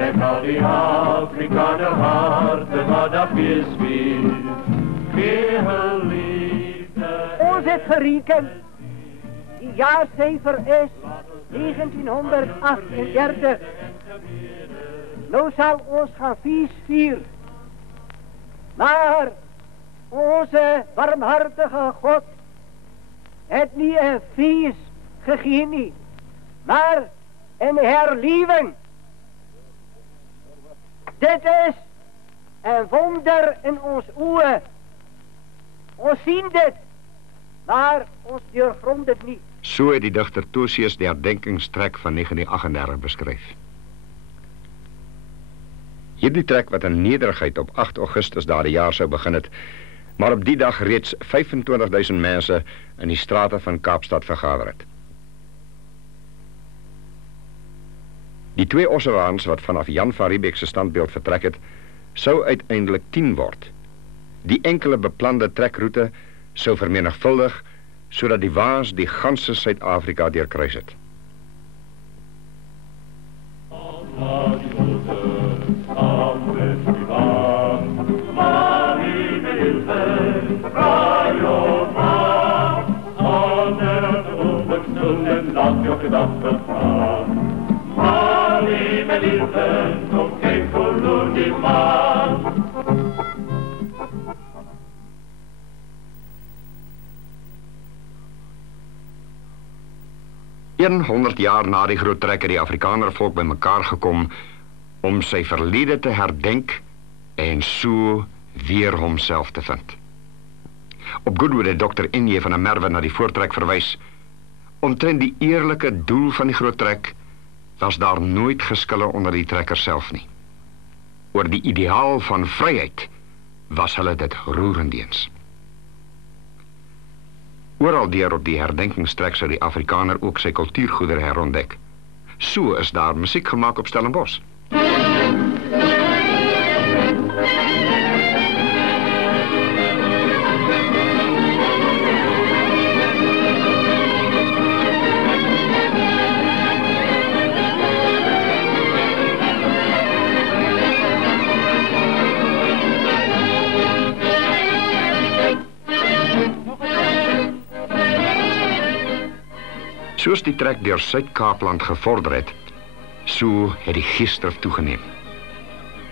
trek al die Afrikaner harte wat dat wees weer. Ons het gereken, die jaarcijfer is 1938. Nou zal ons gaan feest vieren. Maar onze barmhartige God het niet een feest gegeven, maar een herlieving. Dit is een wonder in ons ogen. Ons zien dit, maar ons doorgrond het niet. So het die digter Tosius die herdenkingstrek van 1938 beskryf. Hierdie trek wat in nederigheid op 8 Augustus daardie jaar sou begin het, maar op die dag reeds 25.000 mense in die strate van Kaapstad vergader het. Die 2 Ossewaans wat vanaf Jan van Riebeeck se standbeeld vertrek het, sou uiteindelik 10 word. Die enkele beplande trekroete sou vermenigvuldig, sodat die waans die ganse Suid-Afrika deurkruis het. In 100 jaar na die groot trek het die Afrikaner volk bymekaar gekom om sy verlede te herdenk en so weer homself te vind. Op Goodwood het Dr. Inje van der Merwe na die voortrek verwys. Omtrent die eerlike doel van die groot trek was daar nooit geskille onder die trekkers self nie. Oor die ideaal van vryheid was hulle dit roerend eens. Oral deur op die herdenkingstrek sou die Afrikaner ook sy kultuurgoedere herontdek. So is daar musiek gemaak op Stellenbosch. Soos die trek deur Suid-Kaapland gevorder het, so het die geesdrif toegeneem.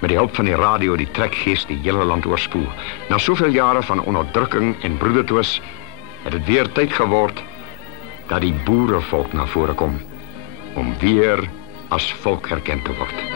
Met die hulp van die radio die trekgees die hele land oorspoel. Na soveel jare van onderdrukking en broedertwis het dit weer tyd geword dat die boerevolk na vore kom, om weer as volk herkend te word.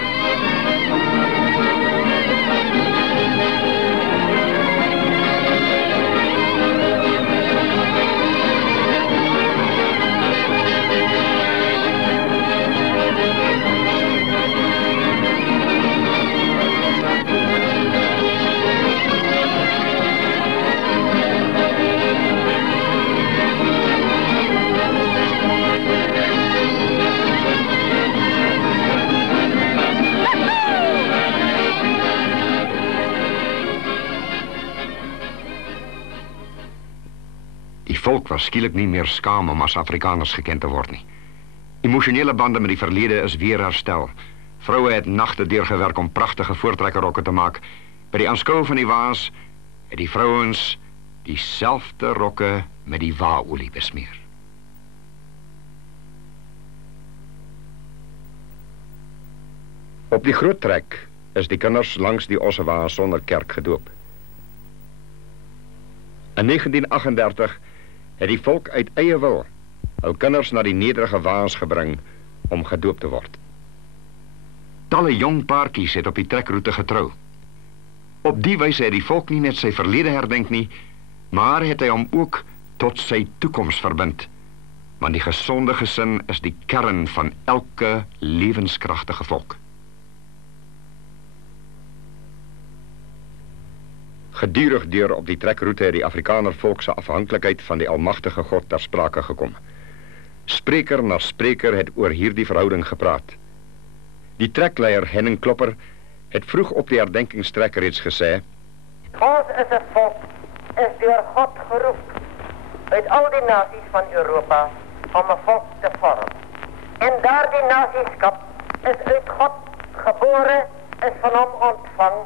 Die volk was skielik nie meer skaam om as Afrikaners gekend te word nie. Emosionele bande met die verlede is weer herstel. Vroue het nagte deurgewerk om pragtige voortrekkerrokke te maak. By die aanskou van die waas het die vrouens dieselfde rokke met die waaolie besmeer. Op die groot trek is die kinders langs die Ossewaas sonder kerk gedoop. In 1938 het die volk uit eie wil hul kinders na die nederige waas gebring om gedoop te word. Talle jong paartjies het op die trekroete getrou. Op die wyse het die volk nie net sy verlede herdenk nie, maar het hy hom ook tot sy toekoms verbind. Want die gesonde gesin is die kern van elke lewenskragtige volk. Gedurig deur op die trekroete het die Afrikaner volk se afhanklikheid van die almagtige God ter sprake gekom. Spreker na spreker het oor hierdie verhouding gepraat. Die trekleier Henning Klopper het vroeg op die herdenkingstrek reeds gesê: Ons is 'n volk, is deur God geroep uit al die nasies van Europa om 'n volk te vorm. En daardie nasieskap is uit God geboren is van hom ontvang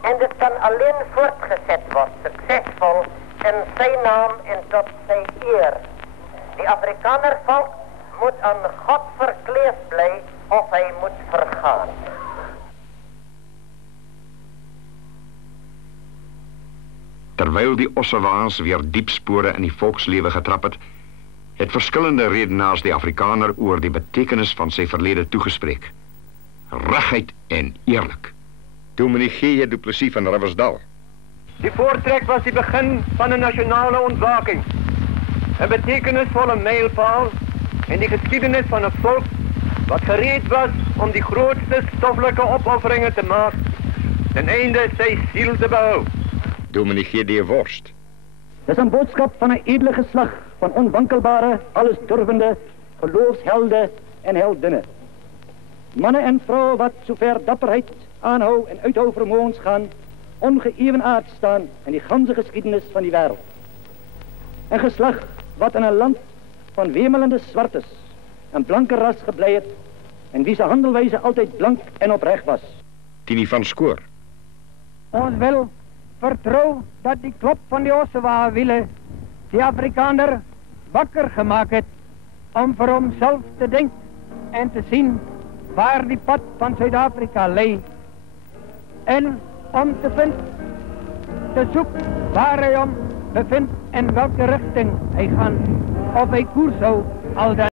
en dit kan alleen voortgezet worden, succesvol, in zijn naam en tot zijn eer. Die Afrikaner volk moet aan God verkleefd blijven of hij moet vergaan. Terwyl die Ossewaans weer diep spore in die volkslewe getrap het verskillende redenaars die Afrikaner oor die betekenis van sy verlede toegespreek. Reguit en eerlik. Dominee G. Du Plessis van Riversdal. Die voortrek was die begin van een nationale ontwaking. Een betekenisvolle mijlpaal in die geschiedenis van een volk wat gereed was om die grootste stoffelijke opofferingen te maken ten einde sy ziel te behouden. Dominee G.D. Worst. Dit is een boodschap van een edele geslag van onwankelbare, alles durvende, geloofshelden en heldinnen. Mannen en vrouwen wat zover dapperheid, aanhou en uithou vermogens gaan, ongeëvenaard staan in die ganse geschiedenis van die wereld. Een geslag wat in een land van wemelende zwartes en blanke ras geblei het en wie zijn handelwijze altijd blank en oprecht was. Tini van Skoor. Ons wil vertrouw dat die klop van die Ossewa wielen die Afrikaner wakker gemaakt het om voor homself te denken en te zien waar die pad van Zuid-Afrika lei. En om te vinden, te zoeken waar hij om bevindt en welke richting hij gaat. Of hij koers houdt al dan